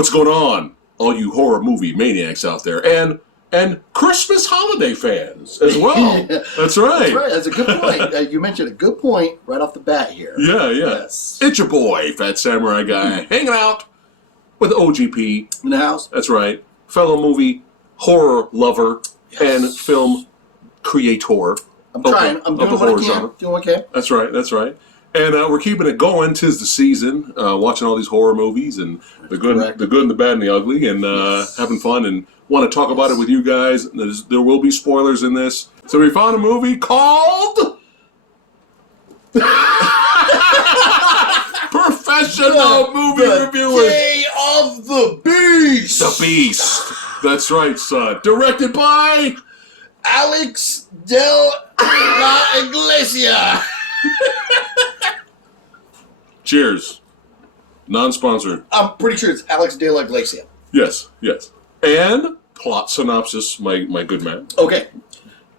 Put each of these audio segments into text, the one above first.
What's going on, all you horror movie maniacs out there, and Christmas holiday fans as well. Yeah. That's right. That's right. That's a good point. You mentioned a good point right off the bat here. Yeah. Yes. It's your boy, Fat Samurai Guy, hanging out with OGP In the house. That's right. Fellow movie horror lover and film creator. I'm trying. I'm doing what I can. Doing what I can. That's right. And we're keeping it going. 'Tis the season. Watching all these horror movies and the good, and the bad, and the ugly, and having fun. And want to talk about it with you guys. There will be spoilers in this. So we found a movie called Professional Movie Reviewer. Day of the Beast. The Beast. That's right, son. Directed by Alex de la Iglesia. Cheers. Non-sponsored. I'm pretty sure it's Alex de la Iglesia. Yes. And plot synopsis, my good man. Okay.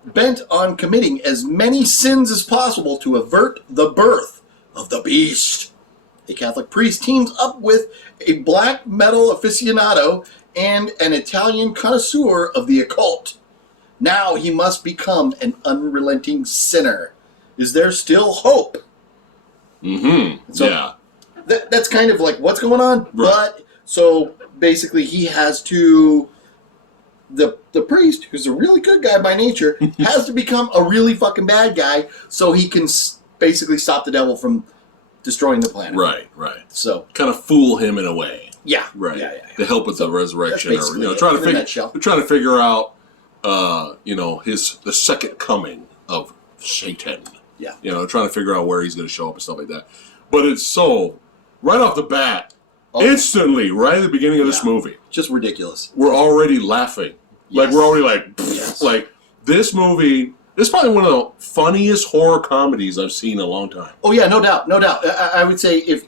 Bent on committing as many sins as possible to avert the birth of the beast, a Catholic priest teams up with a black metal aficionado and an Italian connoisseur of the occult. Now he must become an unrelenting sinner. Is there still hope? Mm-hmm. So yeah. That's kind of like what's going on. Right. But so basically he has to, the priest, who's a really good guy by nature, has to become a really fucking bad guy so he can basically stop the devil from destroying the planet. Right. So kind of fool him in a way. Yeah. Right. Yeah. To help with the resurrection, That's or trying to trying to figure out, the second coming of Satan. Yeah. Trying to figure out where he's going to show up and stuff like that. But it's so right off the bat, instantly, right at the beginning of this movie, just ridiculous. We're already laughing. Like we're already like this movie. This is probably one of the funniest horror comedies I've seen in a long time. Oh yeah, no doubt. I would say if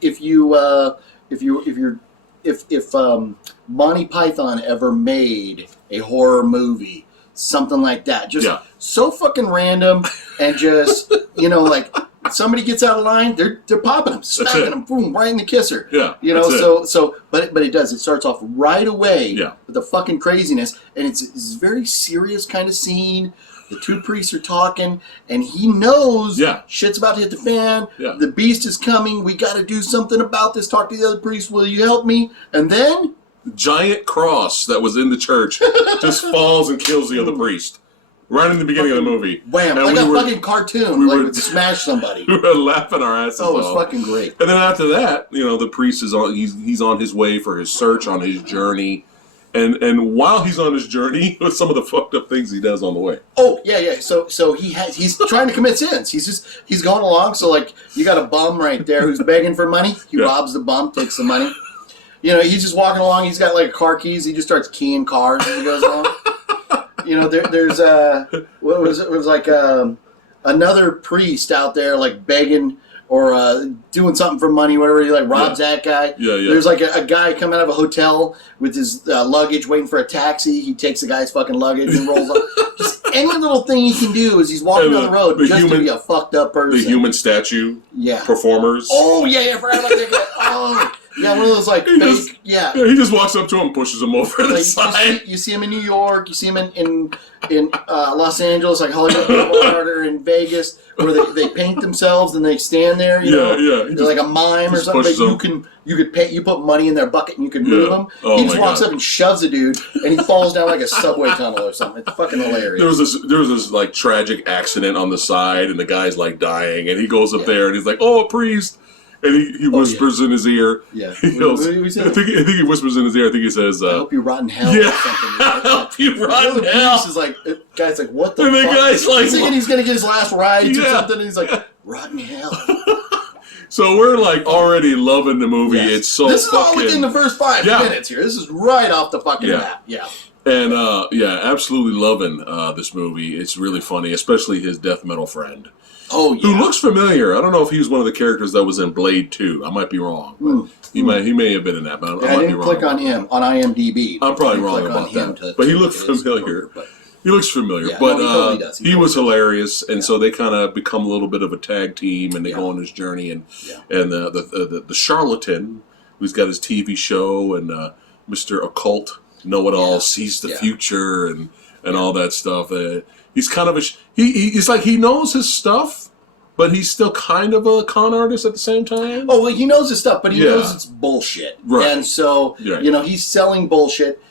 Monty Python ever made a horror movie, something like that, just so fucking random and just like somebody gets out of line, they're popping them, smacking them, boom, right in the kisser. Yeah, but it does. It starts off right away with the fucking craziness, and it's a very serious kind of scene. The two priests are talking, and he knows shit's about to hit the fan. Yeah. The beast is coming. We got to do something about this. Talk to the other priest. Will you help me? And then the giant cross that was in the church just falls and kills the other priest. Right in the beginning of the movie. Wham! And like a fucking cartoon. Like it would smash somebody. We were laughing our asses off. Oh, it was fucking great. And then after that, the priest is on. He's on his way for his search, on his journey. And while he's on his journey, with some of the fucked up things he does on the way. Oh yeah. So he's trying to commit sins. He's going along. So like you got a bum right there who's begging for money. He robs the bum, takes the money. He's just walking along. He's got like car keys. He just starts keying cars as he goes along. There's what was it? It was like another priest out there like begging or doing something for money, whatever. He like robs that guy. Yeah. There's like a guy coming out of a hotel with his luggage, waiting for a taxi. He takes the guy's fucking luggage and rolls up. Just any little thing he can do as he's walking down the road to be a fucked up person. The human statue performers. Oh yeah, I forgot about that guy. Oh. Yeah, one of those like fake. He just walks up to him and pushes him over to the side. You see him in New York. You see him in Los Angeles, like Hollywood Boulevard, or in Vegas, where they paint themselves and they stand there. They're like a mime or something. But you put money in their bucket and you can move them. He just walks up and shoves a dude, and he falls down like a subway tunnel or something. It's fucking hilarious. There was this like tragic accident on the side, and the guy's like dying, and he goes up there and he's like, "Oh, a priest." And he whispers in his ear. Yeah. He goes, I think he whispers in his ear. I think he says, I hope you rot in hell or something. I hope you rot in hell. The guy's like, what the fuck? And the guy's like, he's thinking he's going to get his last rides or something. And he's like, rot in hell. So we're like already loving the movie. Yes. It's so This is all within the first 5 minutes here. This is right off the fucking bat. Yeah. And absolutely loving this movie. It's really funny, especially his death metal friend. Oh, yeah. Who looks familiar. I don't know if he was one of the characters that was in Blade 2. I might be wrong. But he may have been in that, but I might be wrong. Click on him on IMDb. I'm probably wrong about that. But he looked familiar. He looks familiar. Yeah, but he totally does. He was hilarious, and so they kind of become a little bit of a tag team, and they go on this journey. And the charlatan, who's got his TV show, and Mr. Occult, know-it-all, sees the future and all that stuff. He's kind of he's like he knows his stuff, but he's still kind of a con artist at the same time. Oh, well, he knows his stuff, but he knows it's bullshit. Right. And so, he's selling bullshit.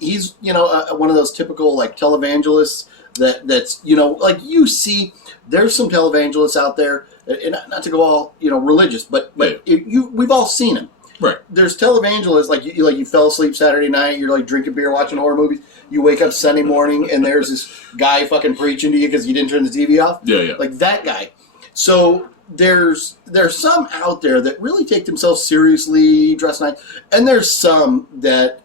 He's, one of those typical, like, televangelists that's, like you see, there's some televangelists out there, and not to go all, religious, but we've all seen them. Right. There's televangelists, like you fell asleep Saturday night, you're like drinking beer, watching horror movies. You wake up Sunday morning, and there's this guy fucking preaching to you because you didn't turn the TV off. Yeah. Like that guy. So there's some out there that really take themselves seriously, dress nice, and there's some that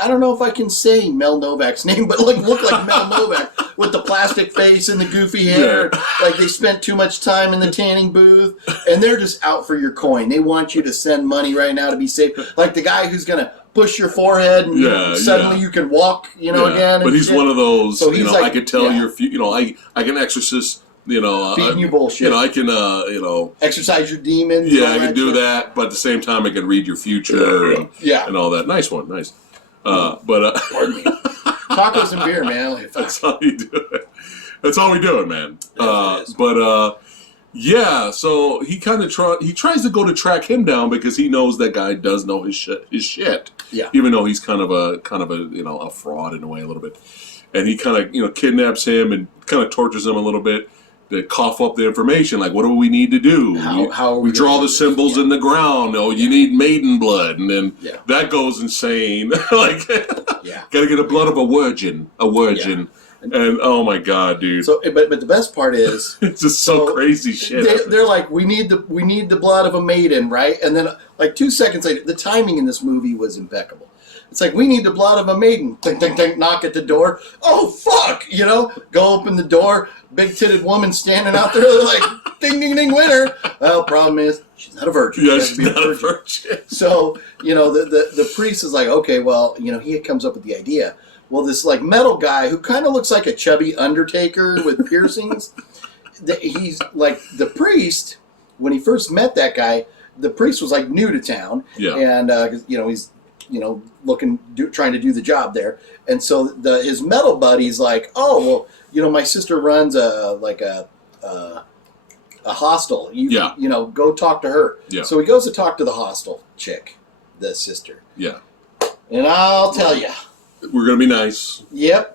I don't know if I can say Mel Novak's name, but look like Mel Novak with the plastic face and the goofy hair. Yeah. Like they spent too much time in the tanning booth, and they're just out for your coin. They want you to send money right now to be safe. Like the guy who's gonna push your forehead and suddenly you can walk, again. But he's one of those. So he's like, I could tell your, I can exorcist. Feeding you bullshit. I can, exercise your demons. Yeah, I can do that, but at the same time, I can read your future and all that. Nice one, nice. Pardon me. Tacos and beer, man. That's how you do it. That's all we doing, man. So he kind of tries to go to track him down because he knows that guy does know his shit. Yeah. Even though he's kind of a a fraud in a way a little bit, and he kind of kidnaps him and kind of tortures him a little bit. To cough up the information, like what do we need to do? How we draw the symbols in the ground. Oh, you need maiden blood, and then that goes insane. Like, gotta get the blood of a virgin, and oh my god, dude. So, but the best part is it's just so crazy shit. They're like, we need the blood of a maiden, right? And then like 2 seconds later, the timing in this movie was impeccable. It's like, we need the blood of a maiden. Tink, tink, tink, knock at the door. Oh, fuck! Go open the door. Big-titted woman standing out there like, ding, ding, ding, winner. Well, problem is, she's not a virgin. Yeah, she's not a virgin. So, the priest is like, okay, well, he comes up with the idea. Well, this, like, metal guy who kind of looks like a chubby Undertaker with piercings, he's, like, the priest, when he first met that guy, the priest was, like, new to town. Yeah. And, he's trying to do the job there. And so his metal buddy's like, oh, well, my sister runs a hostel. Go talk to her. Yeah. So he goes to talk to the hostel chick, the sister. Yeah. And I'll tell you. We're going to be nice. Yep.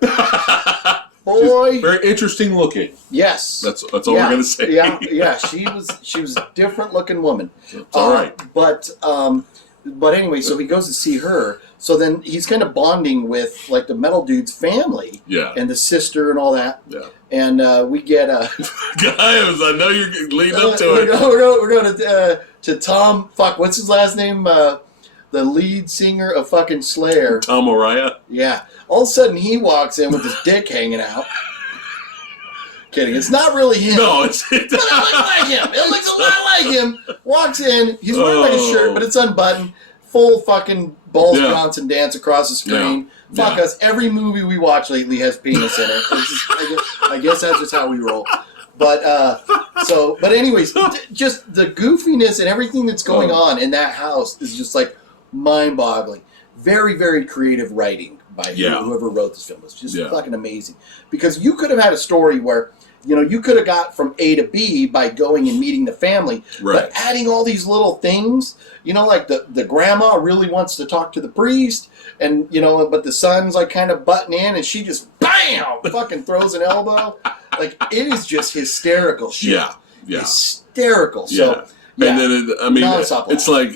Boy. She's very interesting looking. Yes. That's all we're going to say. Yeah. She was a different looking woman. It's all right. But anyway, so he goes to see her. So then he's kind of bonding with like the metal dude's family, and the sister and all that. Yeah. And we get guys. I know you're leading up to it. We're going to Tom. Fuck, what's his last name? The lead singer of fucking Slayer. Tom Araya. Yeah. All of a sudden he walks in with his dick hanging out. Kidding. It's not really him. No, but it looks like him. It looks a lot like him. Walks in. He's wearing like a shirt, but it's unbuttoned. Full fucking Balls Johnson dance across the screen. Fuck us. Every movie we watch lately has penis in it. I guess that's just how we roll. But anyways, just the goofiness and everything that's going on in that house is just like mind-boggling. Very, very creative writing by whoever wrote this film. It's just fucking amazing. Because you could have had a story where, you could have got from A to B by going and meeting the family. Right. But adding all these little things, like the grandma really wants to talk to the priest, and, but the son's like kind of butting in, and she just, bam, fucking throws an elbow. Like, it is just hysterical shit. Yeah. Yeah. Hysterical. So, and then, it's like...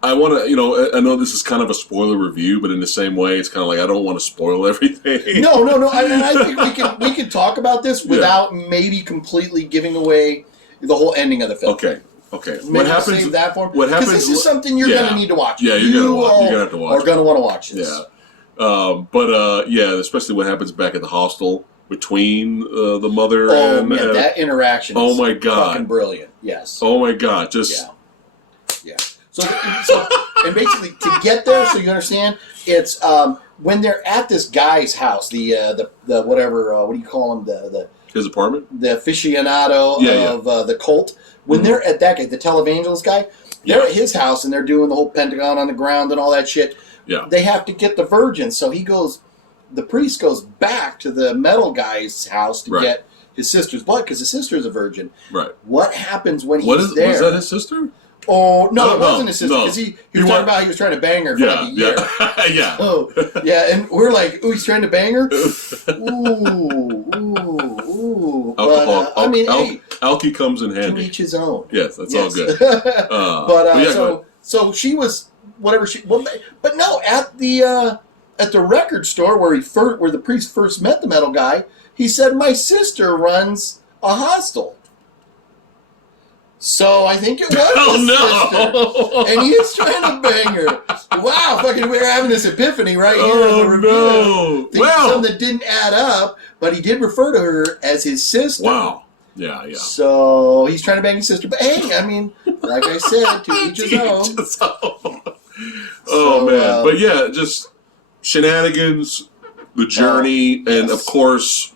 I want to, I know this is kind of a spoiler review, but in the same way, it's kind of like I don't want to spoil everything. No. I think we can talk about this without maybe completely giving away the whole ending of the film. Okay. Maybe what happens? Save that for because this is something you're going to need to watch. Yeah, you're going to have to watch. Are going to want to watch this. Yeah. Especially what happens back at the hostel between the mother and that interaction. Oh my god, fucking brilliant. Yes. Oh my god, just yeah. So and basically to get there, so you understand, it's when they're at this guy's house, the whatever, what do you call him, his apartment, the aficionado of the cult. When they're at that guy, the televangelist guy, They're at his house, and they're doing the whole Pentagon on the ground and all that shit. Yeah. They have to get the virgin, so the priest goes back to the metal guy's house to get his sister's blood, because his sister's a virgin. Right. What happens when he's there? Was that his sister? Oh, no, it wasn't his sister, because he was talking about he was trying to bang her for like a year. Yeah. Oh, yeah, and we're like, ooh, he's trying to bang her? Ooh. Alcohol. But, hey, alky comes in handy. to each his own. Yes, that's all good. So she was whatever she. Well, but no, at the record store where the priest first met the metal guy, he said, "My sister runs a hostel." So I think it was sister. And he is trying to bang her. Wow, fucking, we're having this epiphany right here in the review. Something that didn't add up, but he did refer to her as his sister. Wow. Yeah. So he's trying to bang his sister. But hey, I mean, like I said, to each his own. Man. But yeah, just shenanigans, the journey, and of course,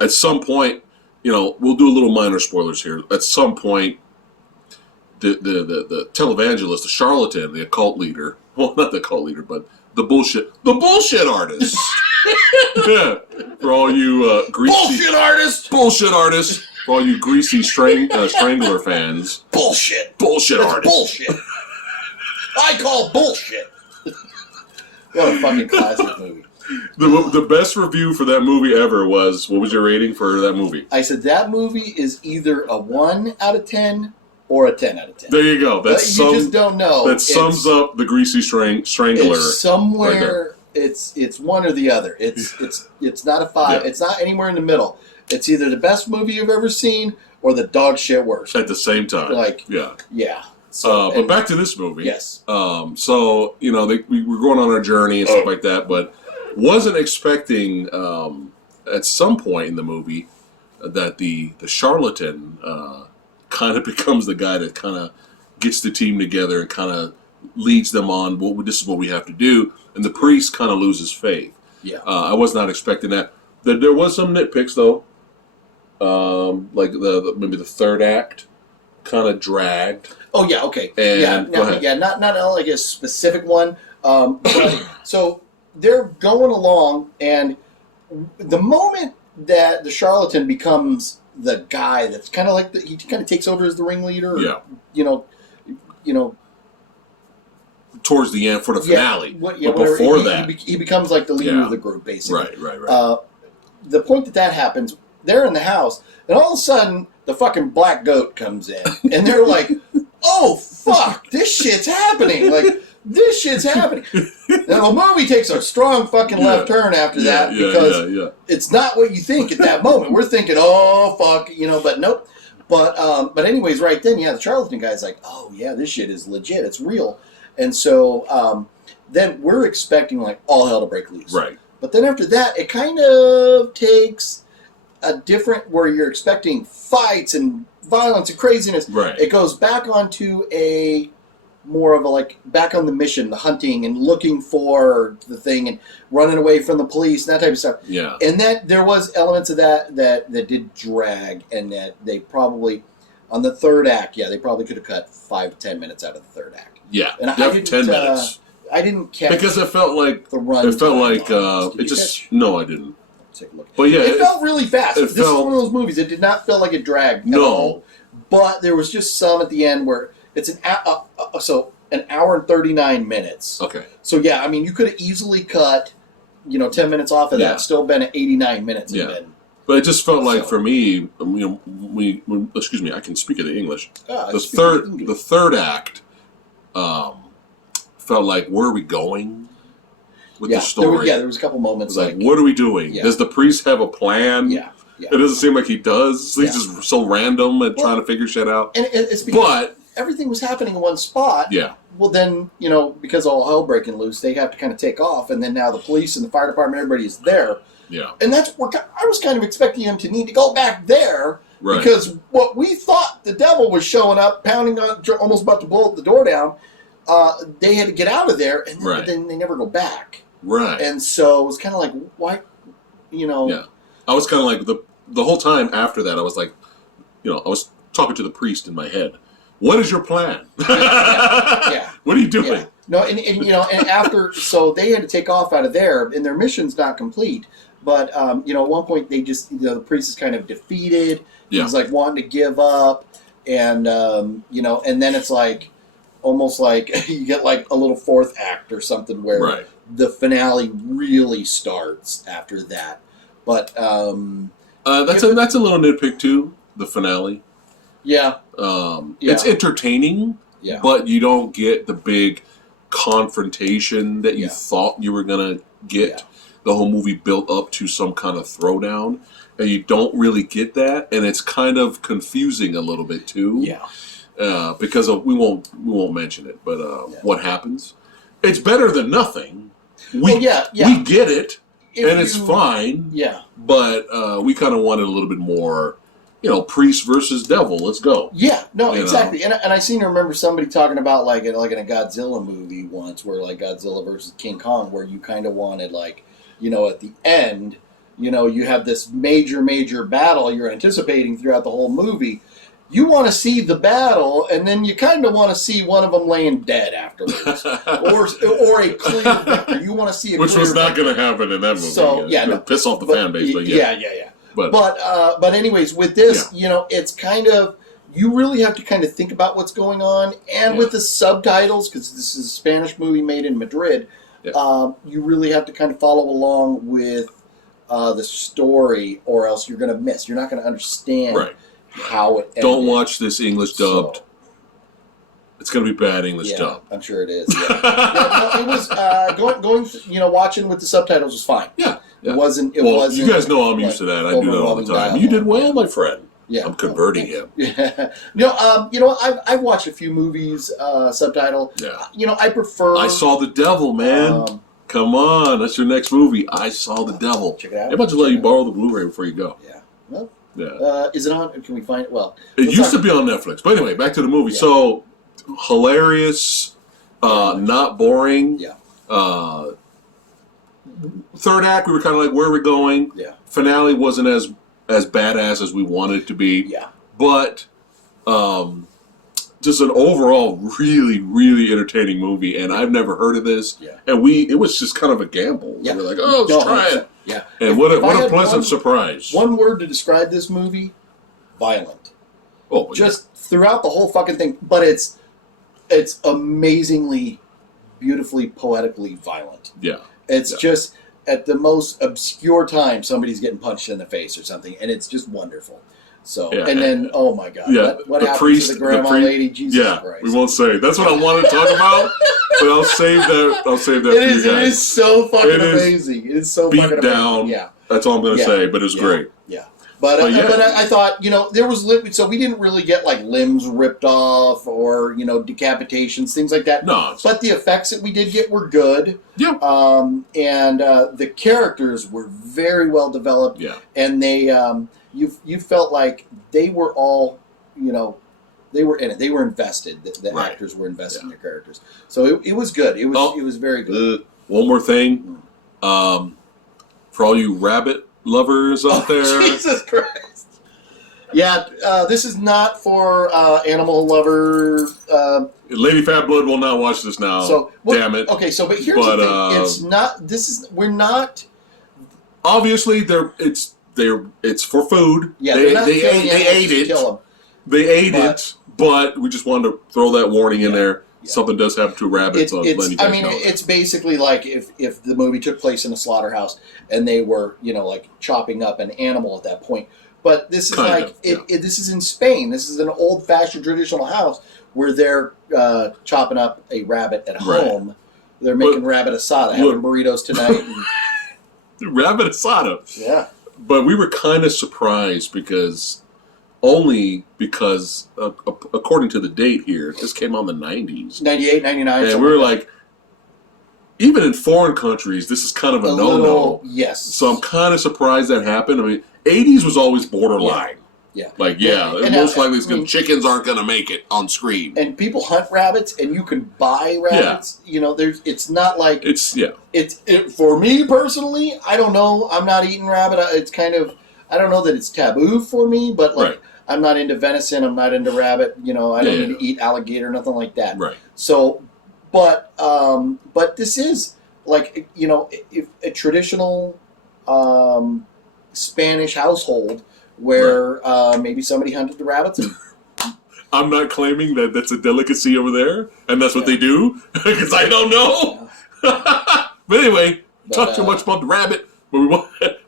at some point, we'll do a little minor spoilers here. At some point, the televangelist, the charlatan, the occult leader, well, not the occult leader, but the bullshit artist. Yeah, for all you greasy bullshit artist, for all you greasy Strangler fans. Bullshit That's artist. Bullshit. I call bullshit. What a fucking classic movie. The best review for that movie ever was, what was your rating for that movie? I said that movie is either a 1 out of 10 or a 10 out of 10. There you go. You just don't know. That sums up the greasy Strangler. It's somewhere. It's one or the other. It's not a 5. Yeah. It's not anywhere in the middle. It's either the best movie you've ever seen or the dog shit worst. At the same time. Yeah. So, but back to this movie. Yes. So we were going on our journey and stuff like that, but wasn't expecting at some point in the movie that the charlatan kind of becomes the guy that kind of gets the team together and kind of leads them on. This is what we have to do, and the priest kind of loses faith. Yeah. I was not expecting that. There was some nitpicks though, like maybe the third act kind of dragged. Oh yeah, okay. And not like a specific one. But, so they're going along, and the moment that the charlatan becomes the guy that's kind of like he kind of takes over as the ringleader. Towards the end for the finale. But before that, he becomes like the leader of the group, basically. Right. The point that happens, they're in the house, and all of a sudden the fucking black goat comes in, and they're like, "Oh fuck, this shit's happening!" Like, this shit's happening. Now the movie takes a strong fucking left turn after that because it's not what you think at that moment. We're thinking, "Oh fuck," but nope. But anyways, right then, the charlatan guy's like, "Oh yeah, this shit is legit. It's real." And so then we're expecting like all hell to break loose. Right. But then after that, it kind of takes a different, where you're expecting fights and violence and craziness. Right. It goes back onto a more of a back on the mission, the hunting and looking for the thing and running away from the police and that type of stuff. Yeah. And that there was elements of that did drag, and that they probably, on the third act, they probably could have cut 5 to 10 minutes out of the third act. Yeah. And I didn't, 10 minutes. I didn't catch because it felt like the run. It felt like it just. No, I didn't. Take a look. But yeah, it felt really fast. This is felt, one of those movies. It did not feel like it dragged at all. But there was just some at the end where it's an hour and 39 minutes. Okay. So yeah, I mean, you could have easily cut 10 minutes off of that. Still been at 89 minutes. Yeah. But it just felt like for me, excuse me, I can speak of the English. The third act felt like, where are we going with the story? There was a couple moments like, what are we doing? Does the priest have a plan? Yeah. It doesn't seem like he does. He's just so random and trying to figure shit out. And it's because everything was happening in one spot. Yeah. Well, then, because all hell breaking loose, they have to kind of take off. And then now the police and the fire department, everybody is there. Yeah. And that's where I was kind of expecting him to need to go back there. Right. Because what we thought the devil was showing up, pounding on, almost about to blow the door down, they had to get out of there, and then they never go back. Right. And so it was kind of like, why, Yeah. I was kind of like, the whole time after that, I was like, I was talking to the priest in my head. what is your plan? Yeah. What are you doing? Yeah. No, and and after, so they had to take off out of there, and their mission's not complete. But at one point they just, the priest is kind of defeated. Yeah. He's like wanting to give up, and and then it's like almost like you get like a little fourth act or something where the finale really starts after that. But that's a little nitpick too. The finale. Yeah. It's entertaining. Yeah. But you don't get the big confrontation that you thought you were gonna get. Yeah. The whole movie built up to some kind of throwdown, and you don't really get that, and it's kind of confusing a little bit too. Yeah. Because we won't mention it, but what happens? It's better than nothing. We get it, it's fine. Yeah. But we kind of wanted a little bit more. Priest versus devil. Let's go. Yeah, no, exactly. And I seem to remember somebody talking about like in a Godzilla movie once, where like Godzilla versus King Kong, where you kind of wanted like, at the end, you have this major battle you're anticipating throughout the whole movie. You want to see the battle, and then you kind of want to see one of them laying dead afterwards, or a clear victor. You want to see which was not going to happen in that movie. So piss off the fan base, but yeah. But anyways, with this, it's kind of, you really have to kind of think about what's going on, and with the subtitles, because this is a Spanish movie made in Madrid, you really have to kind of follow along with the story, or else you're going to miss. You're not going to understand how it ended. Don't watch this English dubbed. So, it's going to be bad English dub. I'm sure it is. Yeah. It was going. Watching with the subtitles was fine. Yeah. It wasn't. You guys know I'm used to that. I do that all the time. Dialogue. You did well, my friend. Yeah. I'm converting him. Yeah. I've watched a few movies subtitle. Yeah. I prefer. I Saw the Devil, man. Come on, that's your next movie. I Saw the Devil. Check it out. How about just let you borrow the Blu-ray before you go? Yeah. Well. Yeah. Is it on? Can we find it? Well, it used to be on Netflix. But anyway, back to the movie. Yeah. So hilarious, not boring. Yeah. Third act, we were kind of like, where are we going? Yeah. Finale wasn't as badass as we wanted it to be. Yeah. But just an overall really entertaining movie, and I've never heard of this. Yeah. And it was just kind of a gamble. Yeah. We were like, let's try it. Yeah. And what a pleasant surprise. One word to describe this movie: violent. Oh, just throughout the whole fucking thing, but it's amazingly, beautifully, poetically violent. Yeah. It's just at the most obscure time somebody's getting punched in the face or something, and it's just wonderful. So, and then, oh my God, what happens to the grandma lady? Jesus Christ. We won't say. That's what I wanted to talk about, but I'll save that. For you guys. It is so fucking amazing. It is so fucking down. Amazing. Yeah, that's all I'm going to say. But it's great. Yeah. But I thought, there was so we didn't really get like limbs ripped off or decapitations, things like that. No. But the effects that we did get were good. Yeah. And the characters were very well developed. Yeah. And they you felt like they were all they were in it. They were invested. The actors were invested in their characters. So it was good. It was very good. One more thing, for all you rabbit lovers out there. Jesus Christ. Yeah, this is not for animal lovers. Lady Fat Blood will not watch this now. So damn it. Okay, but here's the thing. It's not. We're not. Obviously, it's for food. Yeah, they ate it. They ate it, but we just wanted to throw that warning in there. Yeah. Something does happen to rabbits. It's basically like if the movie took place in a slaughterhouse and they were, like chopping up an animal at that point. But this is this is in Spain. This is an old-fashioned traditional house where they're chopping up a rabbit at home. Right. They're making rabbit asada, having burritos tonight. Rabbit asada. Yeah. But we were kind of surprised because according to the date here, this came out in the 90s. 98, 99. And we were like, even in foreign countries, this is kind of a no-no. Yes. So I'm kind of surprised that happened. I mean, 80s was always borderline. Yeah. Like, most likely chickens aren't going to make it on screen. And people hunt rabbits, and you can buy rabbits. Yeah. It's not like... for me, personally, I don't know. I'm not eating rabbit. It's kind of... I don't know that it's taboo for me, but, I'm not into venison. I'm not into rabbit. You know, I don't Yeah. need to eat alligator, nothing like that. Right. So, but this is like, you know, if a traditional Spanish household where maybe somebody hunted the rabbits and. I'm not claiming that that's a delicacy over there, and that's what they do, because I don't know. But anyway, talk too much about the rabbit. But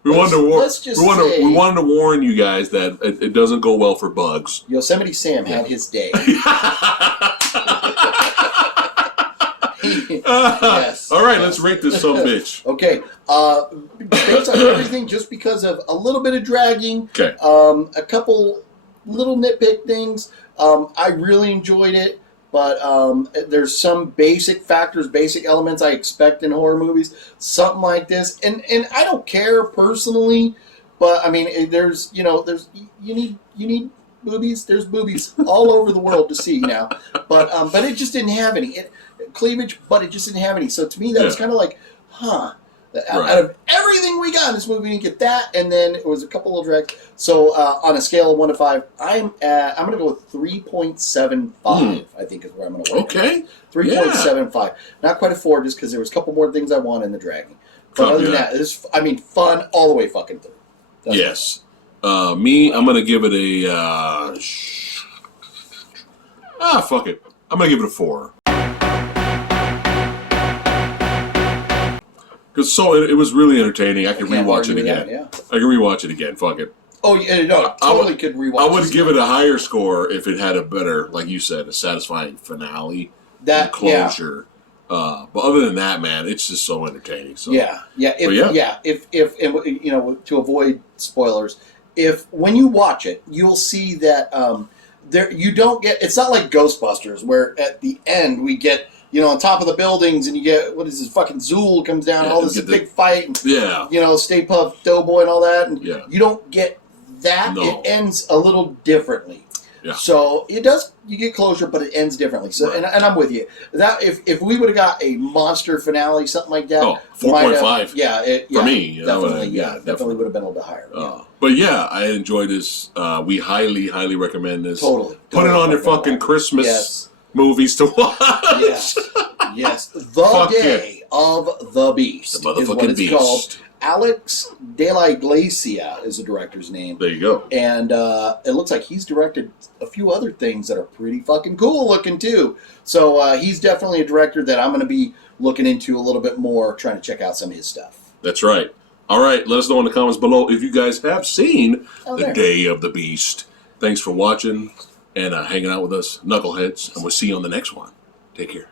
we wanted to warn you guys that it doesn't go well for bugs. Yosemite Sam had his day. Yes. All right, let's rate this some bitch. Okay. Based on everything, just because of a little bit of dragging, Okay. a couple little nitpick things. I really enjoyed it, but there's some basic factors, basic elements I expect in horror movies. Something like this, and I don't care personally, but I mean, there's you need boobies. There's boobies all over the world to see now, but it just didn't have any cleavage, but it just didn't have any. So to me, that was kind of like, huh. Out of everything we got in this movie, we didn't get that, and then it was a couple little drags. So on a scale of 1 to 5, I'm going to go with 3.75. I think is where I'm going to work. Okay, 3.75. Not quite a 4, just because there was a couple more things I want in the dragging. But other than that, fun all the way fucking through. Yes. I'm going to give it a fuck it. I'm going to give it a 4. Because it was really entertaining. I could rewatch it again. I can rewatch it again. Fuck it. Oh yeah, no, totally could rewatch. I would give it a higher score if it had a better, like you said, a satisfying finale, and closure. But other than that, man, it's just so entertaining. So If you know, to avoid spoilers, when you watch it, you'll see that you don't get. It's not like Ghostbusters, where at the end we get. You know, on top of the buildings, and you get, what is this, fucking Zool comes down, all this big fight, and, you know, Stay Puft Doughboy and all that, and you don't get that. No. It ends a little differently. Yeah. So it does, you get closure, but it ends differently. So, and I'm with you. That if we would have got a monster finale, something like that. 4.5. For me. Definitely would have been a little bit higher. But yeah, I enjoyed this. We highly, highly recommend this. Totally. Put it on your fucking Christmas movies to watch. Yes. The Day of the Beast. The motherfucking is what it's Beast. Called. Alex de la Iglesia is the director's name. There you go. And it looks like he's directed a few other things that are pretty fucking cool looking too. So he's definitely a director that I'm going to be looking into a little bit more, trying to check out some of his stuff. That's right. All right, let us know in the comments below if you guys have seen The Day of the Beast. Thanks for watching and hanging out with us, knuckleheads, and we'll see you on the next one. Take care.